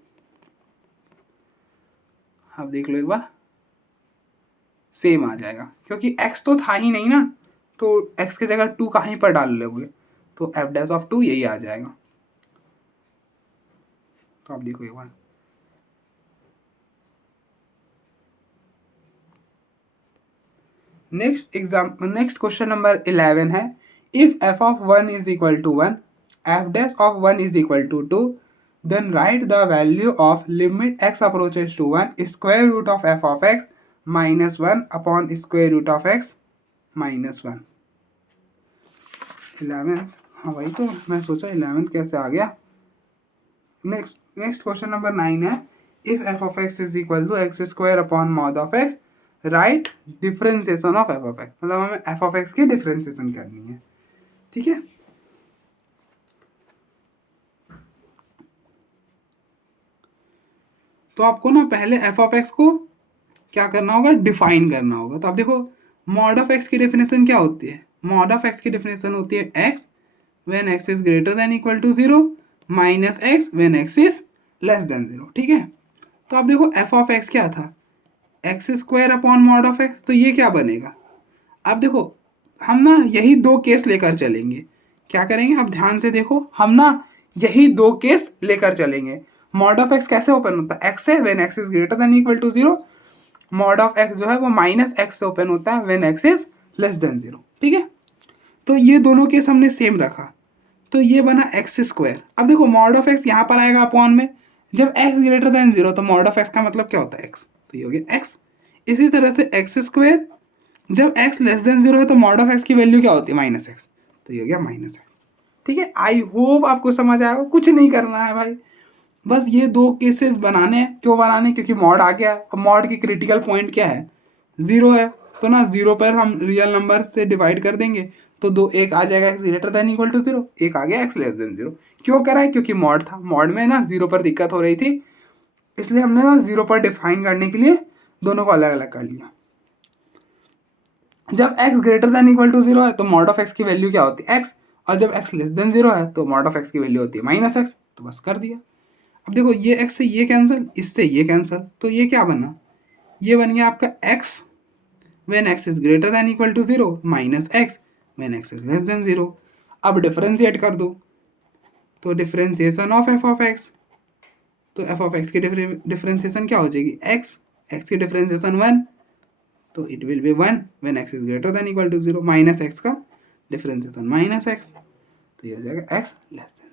आप देख लो एक बार, सेम आ जाएगा, क्योंकि एक्स तो था ही नहीं ना, तो एक्स की जगह टू कहीं पर डाल लोगे, तो एफ डैश ऑफ टू यही आ जाएगा। तो आप देखो एक बार, नेक्स्ट क्वेश्चन नंबर 11 है, if f of 1 is equal to 1, f dash of 1 is equal to 2, then write the value of limit x approaches to 1 square root of f of x minus 1 upon square root of x minus 1। 11th, हाँ वही तो मैं सोचा 11th कैसे आ गया। Next question number 9 है, if f of x is equal to x square upon mod of x, right differentiation of f of x, मतलब हमें f of x की डिफरेंशिएशन करनी है। ठीक है, तो आपको ना पहले f of x को क्या करना होगा, डिफाइन करना होगा। तो आप देखो मॉड ऑफ x की डेफिनेशन क्या होती है, मॉड ऑफ x की डेफिनेशन होती है x when x is greater than equal to 0 minus x when x is less than 0। ठीक है, तो आप देखो f of x क्या था, x square upon mod of x, तो ये क्या बनेगा। अब देखो हम ना यही दो केस लेकर चलेंगे, क्या करेंगे आप ध्यान से देखो, हम ना यही दो केस लेकर चलेंगे। मॉड ऑफ एक्स कैसे ओपन होता है, एक्स से when x is greater than equal to 0, mod of x जो है वो माइनस एक्स से ओपन होता है when x is less than 0। ठीक है, तो ये दोनों केस हमने सेम रखा, तो ये बना एक्स स्क्वायर। अब देखो मॉड ऑफ एक्स यहाँ पर आएगा अपॉन में, जब एक्स ग्रेटर देन 0 तो मॉड ऑफ एक्स का मतलब क्या होता है एक्स, तो ये हो गया एक्स। इसी तरह से एक्स स्क्वायर, जब एक्स लेस देन 0 है तो मॉड ऑफ एक्स की वैल्यू क्या होती है, माइनस एक्स, तो ये हो गया माइनस एक्स। ठीक है, आई होप आपको समझ आएगा, कुछ नहीं करना है भाई, बस ये दो केसेस बनाने हैं। क्यों बनाने, क्योंकि मॉड आ गया। अब मॉड की क्रिटिकल पॉइंट क्या है, 0 है, तो ना 0 पर हम रियल नंबर से डिवाइड कर देंगे, तो दो एक आ जाएगा x greater than equal to 0, एक आ गया एक्स लेस देन 0। क्यों करा है, क्योंकि मॉड था, मॉड में ना 0 पर दिक्कत हो रही थी, इसलिए हमने ना 0 पर डिफाइन करने के लिए दोनों को अलग अलग कर लिया। जब x greater than equal to 0 है तो मॉड ऑफ x की वैल्यू क्या होती है x, और जब x लेस देन 0 है तो मॉड ऑफ x की वैल्यू होती है माइनस एक्स, तो बस कर दिया। अब देखो ये x से ये कैंसिल, इससे ये कैंसिल, तो ये क्या बना, ये बन गया आपका x when x is greater than equal to 0 minus x when x is less than 0। अब डिफरेंशिएट कर दो, तो differentiation of f of x, तो f ऑफ x की डिफरेंशिएशन क्या हो जाएगी, x की डिफरेंशिएशन 1, तो it will be 1 when x is greater than equal to 0 minus x का डिफरेंशिएशन माइनस x, तो ये हो जाएगा x लेस देन।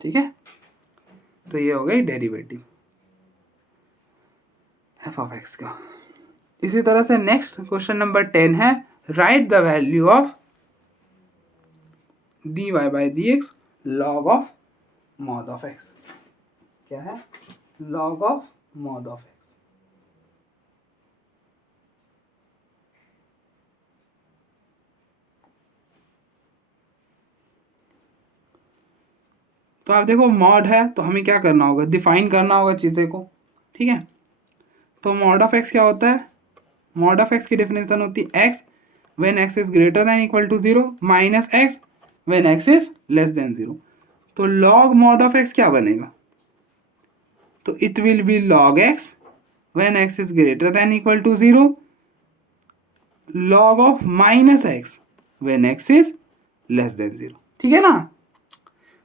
ठीक है, तो ये हो गई डेरिवेटिव f ऑफ x का। इसी तरह से नेक्स्ट क्वेश्चन नंबर 10 है, right the value of dy by dx log of mod of x। क्या है, log of mod of x। तो आप देखो मॉड है तो हमें क्या करना होगा, डिफाइन करना होगा चीज़ें को। ठीक है, तो मॉड ऑफ एक्स क्या होता है, मॉड ऑफ एक्स की डेफिनेशन होती है x when x is greater than equal to 0 minus x when x is less than 0। तो लॉग मॉड ऑफ एक्स क्या बनेगा, तो it will be log x when x is greater than equal to 0 log of minus x when x is less than 0। ठीक है ना,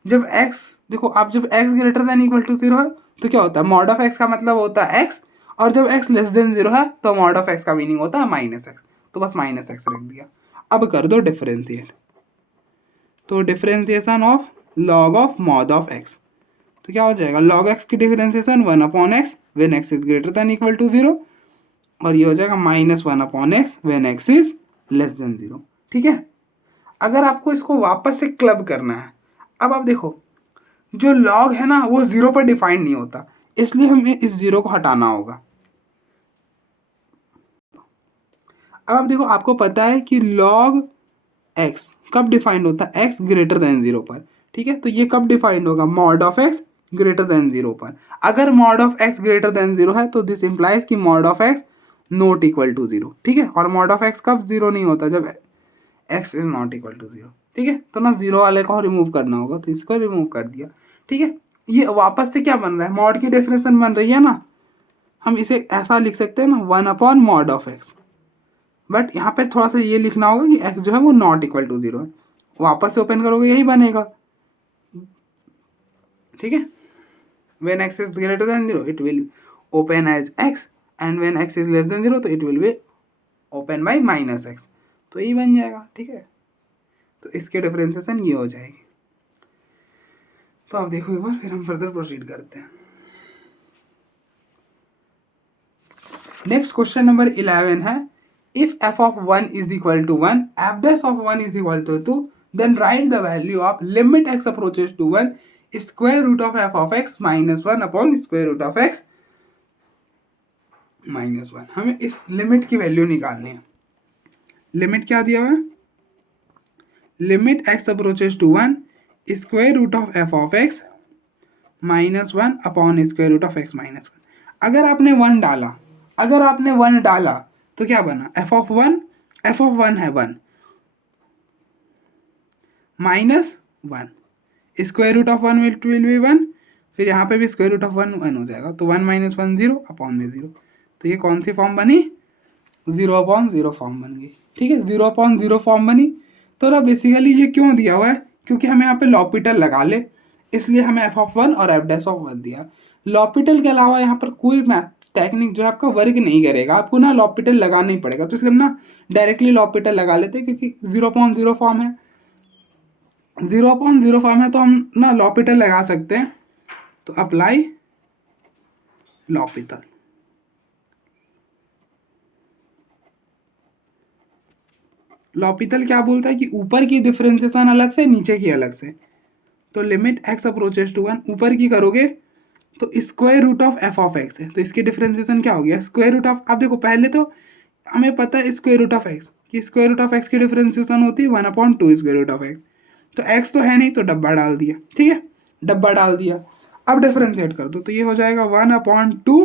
जब x देखो आप जब x greater than equal to 0 है तो क्या होता है, मॉड ऑफ x का मतलब होता है x, और जब x लेस देन 0 है तो मॉड ऑफ x का मीनिंग होता है माइनस एक्स, तो बस माइनस एक्स रख दिया। अब कर दो डिफरेंशिएट, तो differentiation of log of mod of x, तो क्या हो जाएगा, लॉग x की differentiation 1 upon x when x is greater than equal to 0, और ये हो जाएगा minus 1 upon x when x is less than 0। ठीक है, अगर आपको इसको वापस से क्लब करना है, अब आप देखो जो लॉग है ना वो 0 पर डिफाइंड नहीं होता, इसलिए हमें इस 0 को हटाना होगा। अब आप देखो आपको पता है कि लॉग एक्स कब डिफाइंड होता है, एक्स ग्रेटर देन 0 पर। ठीक है, तो ये कब डिफाइंड होगा, mod of x greater than 0 पर। अगर mod of x greater than 0 है तो दिस इंप्लाइज कि mod of x not equal to 0। ठीक है, और मॉड ऑफ एक्स कब 0 नहीं होता, जब x is not equal to 0। ठीक है, तो ना 0 वाले को रिमूव करना होगा, तो इसको रिमूव कर दिया। ठीक है, ये वापस से क्या बन रहा है, मॉड की डेफिनेशन बन रही है ना, हम इसे ऐसा लिख सकते हैं ना 1 upon mod of x, but यहाँ पर थोड़ा सा ये लिखना होगा कि एक्स जो है वो नॉट इक्वल टू 0 है, वापस से ओपन करोगे यही बनेगा। ठीक है, when x is greater than 0 it will open as x and when x is less than 0 तो it will be open by minus x, तो यही बन जाएगा। ठीक है, तो इसके डिफरेंशिएशन ये हो जाएगी। तो आप देखो एक बार, फिर हम फर्दर प्रोसीड करते हैं। नेक्स्ट क्वेश्चन नंबर 11 है, if f of 1 is equal to 1, f dash of 1 is equal to 2, then write the value of limit x approaches to 1 square root of f of x minus 1 upon square root of x minus 1। हमें इस limit की value निकालनी है। Limit क्या दिया हुआ है, limit x approaches to 1 square root of f of x minus 1 upon square root of x minus 1। अगर आपने 1 डाला, अगर आपने 1 डाला तो क्या बना, f of 1 है 1 minus 1, square root of 1 will be 1, फिर यहाँ पे भी स्क्वायर रूट ऑफ 1 1 हो जाएगा, तो 1 माइनस 1 0 अपॉन में 0। तो ये कौन सी फॉर्म बनी, 0/0 फॉर्म बन गई। ठीक है, 0/0 फॉर्म बनी। तो ना बेसिकली ये क्यों दिया हुआ है, क्योंकि हमें यहाँ पे लॉपिटल लगा ले, इसलिए हमें f of 1 और f dash of 1 दिया। लॉपिटल के अलावा यहाँ पर कोई मैथ टेक्निक जो है आपका वर्क नहीं करेगा, आपको ना लॉपिटल लगाना ही पड़ेगा। तो इसलिए हम ना डायरेक्टली लॉपिटल लगा लेते हैं, क्योंकि 0/0 फॉर्म है, 0/0 फॉर्म है, तो हम ना लॉपिटल लगा सकते हैं। तो अप्लाई लॉपिटल। लॉपिटल क्या बोलता है कि ऊपर की डिफरेंशिएशन अलग से, नीचे की अलग से। तो लिमिट x अप्रोचेस टू 1, ऊपर की करोगे तो square root of f of x है, तो इसकी डिफरेंशिएशन क्या हो गया, स्क्वायर रूट ऑफ। अब देखो पहले तो हमें पता है स्क्वायर रूट ऑफ x, कि स्क्वायर रूट ऑफ x की डिफरेंशिएशन होती है 1/2 स्क्वायर रूट ऑफ x। तो x तो है नहीं, तो डब्बा डाल दिया। ठीक है, डब्बा डाल दिया। अब डिफरेंशिएट कर दो, तो ये हो जाएगा 1/2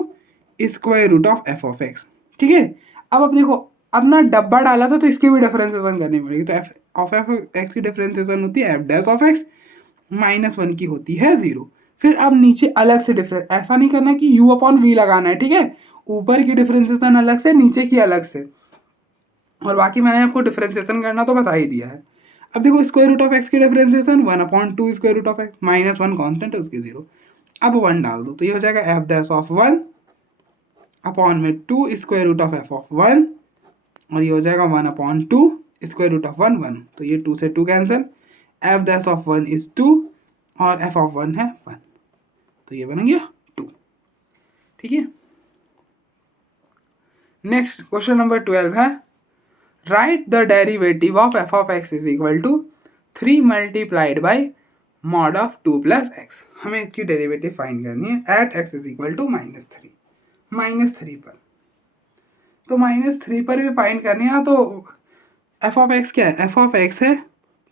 square root of f of x। ठीक है, अब देखो, अब ना डब्बा डाला था तो इसकी भी डिफरेंशिएशन करनी पड़ेगी। तो f ऑफ x की डिफरेंशिएशन होती है f dash of x minus 1 की होती है 0। फिर अब नीचे अलग से डिफरेंस, ऐसा नहीं करना कि u/v लगाना है। ठीक है, ऊपर की डिफरेंशिएशन अलग से, नीचे की अलग से, और बाकी मैंने आपको डिफरेंशिएशन करना तो बता ही दिया है। अब देखो स्क्वायर रूट ऑफ x की differentiation 1/2 square root of x minus 1 constant है उसकी 0। अब 1 डाल दो, तो ये हो जाएगा f डैश ऑफ 1 अपॉन में 2 square root of f of 1, और ये हो जाएगा 1/2 स्क्वायर रूट ऑफ 1 1। तो ये 2 से 2 cancel, f dash of 1 is 2 और f ऑफ 1 है 1, तो ये बन गया 2। ठीक है, नेक्स्ट क्वेश्चन नंबर 12 है, right the derivative of f of x is equal to 3 multiplied by mod of 2 plus x. हमें इसकी डेरिवेटिव फाइंड करनी है at x is equal to -3 पर। तो -3 पर भी फाइंड करनी है ना, तो f ऑफ x क्या है, f ऑफ x है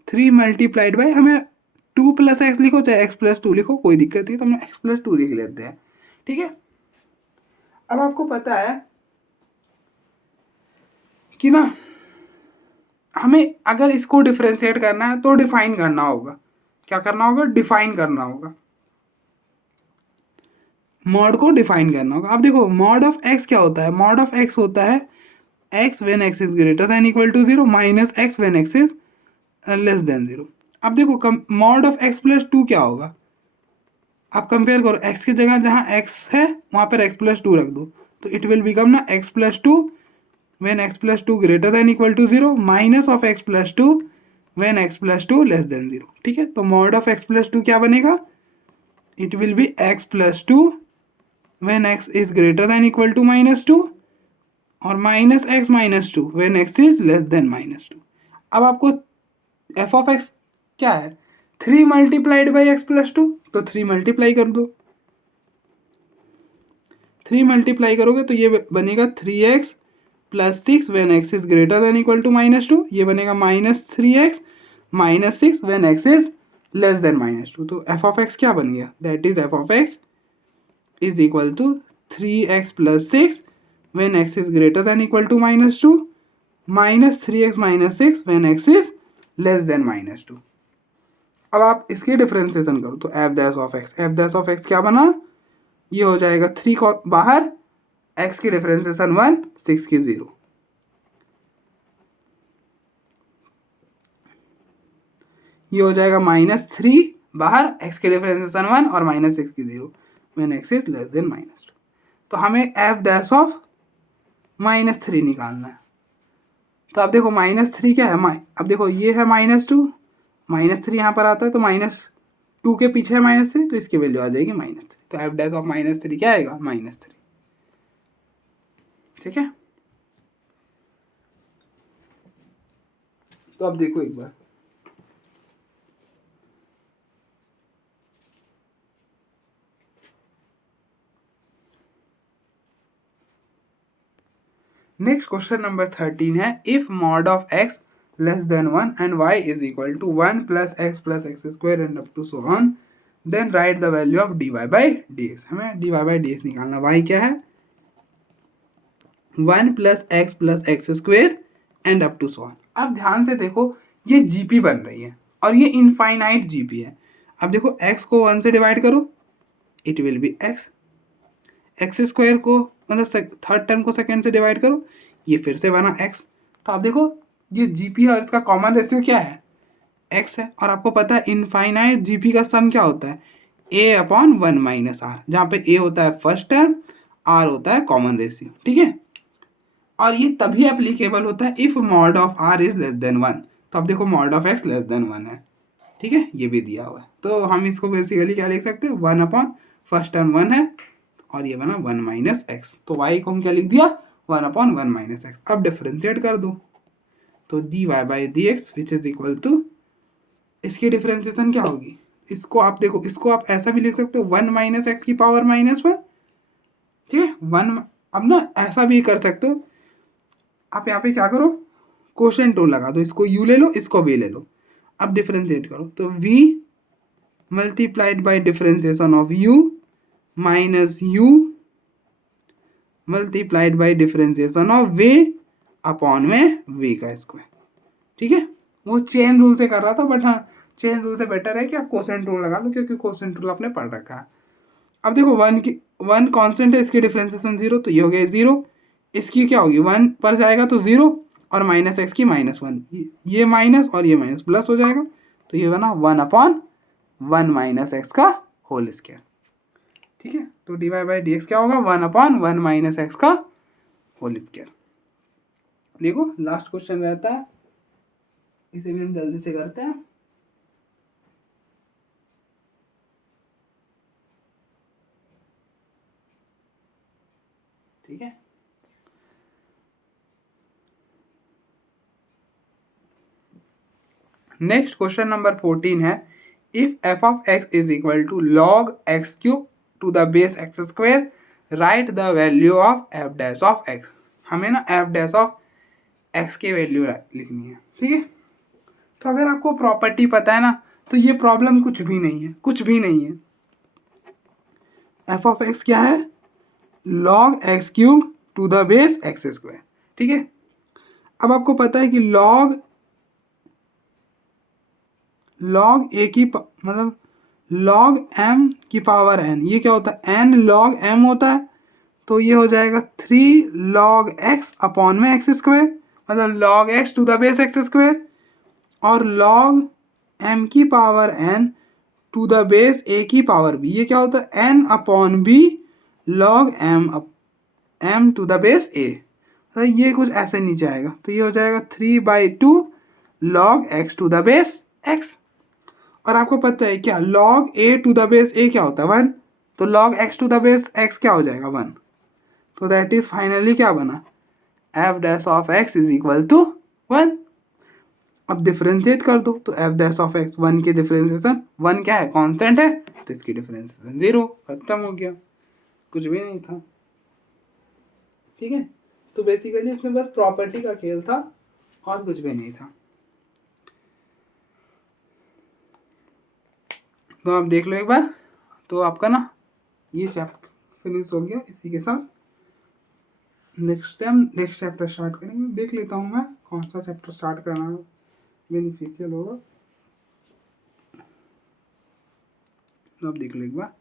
3 मल्टीप्लाइड बाई, हमें 2 प्लस एक्स लिखो चाहे x प्लस 2 लिखो, कोई दिक्कत नहीं, तो हम x प्लस 2 लिख लेते हैं। ठीक है, अब आपको पता है कि ना हमें अगर इसको डिफरेंशिएट करना है तो डिफाइन करना होगा। क्या करना होगा, डिफाइन करना होगा, मॉड को डिफाइन करना होगा। अब देखो मॉड ऑफ x क्या होता है, मॉड ऑफ x होता है x when x is greater than equal to 0 minus x when x is less than 0। अब देखो मॉड ऑफ x प्लस 2 क्या होगा, आप कंपेयर करो, x की जगह जहाँ x है वहाँ पर x प्लस 2 रख दो, तो इट विल बिकम ना x plus 2 when x plus 2 greater than equal to 0 minus of x plus 2 when x plus 2 less than 0। ठीक है, तो मॉड ऑफ x प्लस 2 क्या बनेगा, it will be x plus 2 when x is greater than equal to -2 और minus x minus 2 when x is less than -2। अब आपको f of x क्या है, 3 मल्टीप्लाइड बाई एक्स प्लस 2, तो 3 multiply कर दो, 3 मल्टीप्लाई करोगे तो ये बनेगा 3x plus 6 when x is greater than equal to -2, ये बनेगा -3x minus 6 when x is less than -2। तो f ऑफ x क्या बन गया, that is f of x is equal to 3x plus 6 when x is greater than equal to -2 minus 3x minus 6 when x is less than -2। अब आप इसकी differentiation करो, तो f dash of x क्या बना, ये हो जाएगा 3 को बाहर, x की डिफरेंशिएशन 1 6 की 0, ये हो जाएगा -3 बाहर, x की डिफरेंशिएशन 1 और -6 की 0 when x is less than -2। तो हमें f डैश ऑफ -3 निकालना है। तो अब देखो -3 क्या है, अब देखो ये है -2, -3 यहाँ पर आता है, तो -2 के पीछे है -3, तो इसकी वैल्यू आ जाएगी -3। तो एफ डैश ऑफ -3 क्या आएगा, -3। ठीक है, तो अब देखो एक बार, नेक्स्ट क्वेश्चन नंबर 13 है, if mod of x less than 1 and y is equal to 1 plus x square and up to so on, then right the value of dy by dx। हमें dy बाई dx निकालना। y क्या है, 1 plus x square and up to so on. अब ध्यान से देखो, ये GP बन रही है और ये इनफाइनाइट जीपी है। अब देखो x को 1 से डिवाइड करो, it will B x square को मतलब थर्ड टर्म को सेकेंड से डिवाइड करो, ये फिर से बना x। तो आप देखो ये जीपी है और इसका कॉमन रेशियो क्या है, x है। और आपको पता है इनफाइनाइट जीपी का सम क्या होता है, a/1 माइनस आर, जहाँ पे a होता है फर्स्ट टर्म, r होता है कॉमन रेशियो। ठीक है, और ये तभी एप्लीकेबल होता है if mod of r is less than 1। तो अब देखो mod of x less than 1 है। ठीक है, ये भी दिया हुआ है, तो हम इसको बेसिकली क्या लिख सकते हैं, 1 फर्स्ट टर्म 1 है और ये बना 1 माइनस एक्स। तो y को हम क्या लिख दिया, 1/1 माइनस एक्स। अब डिफ्रेंशिएट कर दो, तो dy by d x which is equal to, इसकी डिफ्रेंशिएशन क्या होगी, इसको आप देखो, इसको आप ऐसा भी लिख सकते हो 1 माइनस एक्स की पावर -1। ठीक है, 1। अब ना ऐसा भी कर सकते हो आप, यहाँ पे क्या करो, कोशेंट टूल लगा दो, इसको u ले लो, इसको v ले लो। अब डिफ्रेंशिएट करो, तो v multiplied by differentiation of u minus u multiplied by differentiation of v upon में v का स्क्वायर। ठीक है, वो चेन रूल से कर रहा था, बट हाँ चेन रूल से बेटर है कि आप कोसेंट रूल लगा लो, क्योंकि कोसेंट रूल आपने पढ़ रखा है। अब देखो 1 कांस्टेंट है, इसकी डिफ्रेंशिएशन 0, तो ये हो गया 0। इसकी क्या होगी, 1 पर जाएगा तो 0, और माइनस एक्स की -1, ये माइनस और ये माइनस प्लस हो जाएगा, तो ये बना 1/1 माइनस एक्स का होल स्क्वायर। ठीक है, तो d y by d x क्या होगा, 1/1 माइनस एक्स का होल स्क्वायर। देखो लास्ट क्वेश्चन रहता है, इसे भी हम जल्दी से करते हैं। ठीक है, नेक्स्ट क्वेश्चन नंबर 14 है, if f of x is equal to log x cube to the base x square, write the value of f dash of x. हमें ना एफ डैश ऑफ एक्स की वैल्यू लिखनी है। ठीक है, तो अगर आपको प्रॉपर्टी पता है ना, तो ये प्रॉब्लम कुछ भी नहीं है, कुछ भी नहीं है। एफ ऑफ एक्स क्या है, log x cube to the base x square. ठीक है, अब आपको पता है कि लॉग ए की मतलब लॉग एम की पावर एन, ये क्या होता है, एन लॉग एम होता है। तो ये हो जाएगा 3 लॉग एक्स अपॉन में एक्स स्क्वायर, मतलब log x to the base x square, और लॉग एम की power n to the base a की पावर बी, ये क्या होता है, n upon b log m to the base a. तो ये कुछ ऐसे नीचे आएगा, तो ये हो जाएगा 3/2 log x to the base x. और आपको पता है क्या, log a to the base a क्या होता है, 1। तो log x to the base x क्या हो जाएगा, 1। तो दैट इज फाइनली क्या बना, f dash of x is equal to 1। अब डिफ्रेंशिएट कर दो, तो एफ डैश ऑफ एक्स 1 की डिफ्रेंशिएशन 1 क्या है, कांस्टेंट है, तो इसकी डिफ्रेंशिएशन 0, खत्म हो गया, कुछ भी नहीं था। ठीक है, तो बेसिकली इसमें बस प्रॉपर्टी का खेल था और कुछ भी नहीं था। तो आप देख लो एक बार, तो आपका ना ये चैप्टर फिनिश हो गया। इसी के साथ नेक्स्ट चैप्टर स्टार्ट करेंगे। देख लेता हूँ मैं कौन सा चैप्टर स्टार्ट करना बेनिफिशियल होगा, तो आप देख लो एक बार।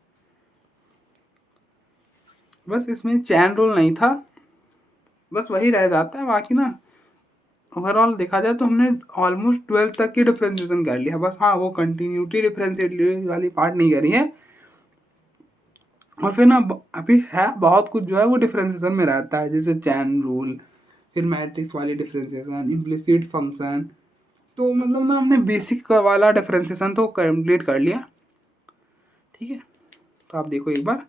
बस इसमें चैन रूल नहीं था, बस वही रह जाता है, बाकी ना ओवरऑल देखा जाए तो हमने ऑलमोस्ट 12 तक की डिफ्रेंशिएशन कर लिया। बस हाँ, वो कंटिन्यूटी डिफ्रेंशिएट वाली पार्ट नहीं करी है, और फिर ना अभी है बहुत कुछ जो है वो डिफरेंशिएशन में रहता है, जैसे चैन रूल, फिर मैट्रिक्स वाली डिफरेंशिएशन, इम्प्लिसिट फंक्शन। तो मतलब ना हमने बेसिक वाला डिफरेंशिएशन तो कंप्लीट कर लिया। ठीक है, तो आप देखो एक बार